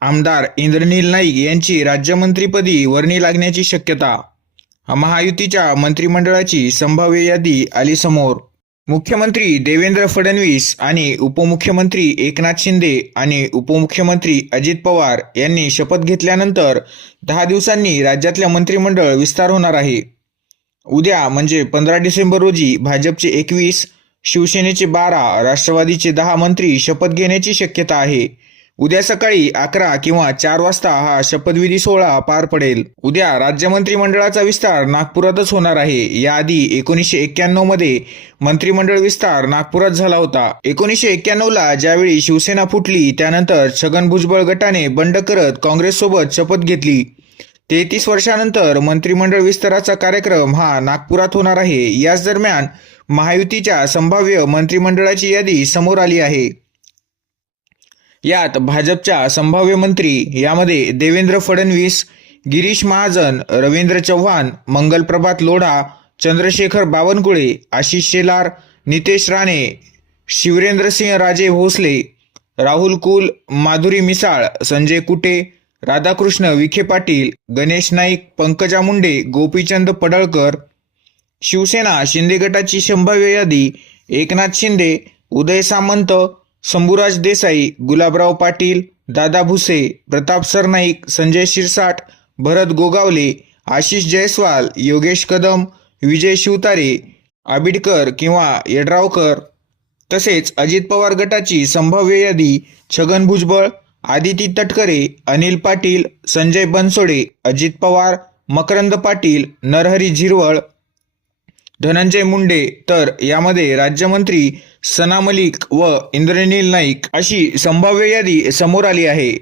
आमदार इंद्रनील नाईक यांची राज्यमंत्रीपदी वर्णी लागण्याची शक्यता. महायुतीच्या मंत्रिमंडळाची संभाव्य यादी आली समोर. मुख्यमंत्री देवेंद्र फडणवीस आणि उपमुख्यमंत्री एकनाथ शिंदे आणि उपमुख्यमंत्री अजित पवार यांनी शपथ घेतल्यानंतर दहा दिवसांनी राज्यातल्या मंत्रिमंडळ विस्तार होणार आहे. उद्या म्हणजे पंधरा डिसेंबर रोजी भाजपचे एकवीस शिवसेनेचे बारा राष्ट्रवादीचे दहा मंत्री शपथ घेण्याची शक्यता आहे. उद्या सकाळी अकरा किंवा चार वाजता हा शपथविधी सोहळा पार पडेल. उद्या राज्य मंत्रिमंडळाचा विस्तार नागपुरातच होणार आहे. याआधी एकोणीसशे एक्क्याण्णवमध्ये मंत्रिमंडळ विस्तार नागपुरात झाला होता. एकोणीसशे एक्क्याण्णव ला ज्यावेळी शिवसेना फुटली त्यानंतर छगन भुजबळ गटाने बंड करत काँग्रेससोबत शपथ घेतली. तेहतीस वर्षानंतर मंत्रिमंडळ विस्ताराचा कार्यक्रम हा नागपुरात होणार आहे. याच दरम्यान महायुतीच्या संभाव्य मंत्रिमंडळाची यादी समोर आली आहे. यात भाजपच्या संभाव्य मंत्री यामध्ये देवेंद्र फडणवीस गिरीश महाजन रवींद्र चव्हाण मंगलप्रभात लोढा चंद्रशेखर बावनकुळे आशिष शेलार नितेश राणे शिवरेंद्रसिंह राजे भोसले राहुल कुल माधुरी मिसाळ संजय कुटे राधाकृष्ण विखे पाटील गणेश नाईक पंकजा मुंडे गोपीचंद पडळकर शिवसेना शिंदे गटाची संभाव्य यादी एकनाथ शिंदे उदय सामंत शंभूराज देसाई गुलाबराव पाटील दादा भुसे प्रताप सरनाईक संजय शिरसाट भरत गोगावले आशिष जयस्वाल योगेश कदम विजय शिवतारे आबिडकर किंवा यड्रावकर. तसेच अजित पवार गटाची संभाव्य यादी छगन भुजबळ आदिती तटकरे अनिल पाटील संजय बनसोडे अजित पवार मकरंद पाटील नरहरी झिरवळ धनंजय मुंडे तर यामध्ये राज्यमंत्री सना मलिक व इंद्रनील नाईक अशी संभाव्य यादी समोर आली आहे.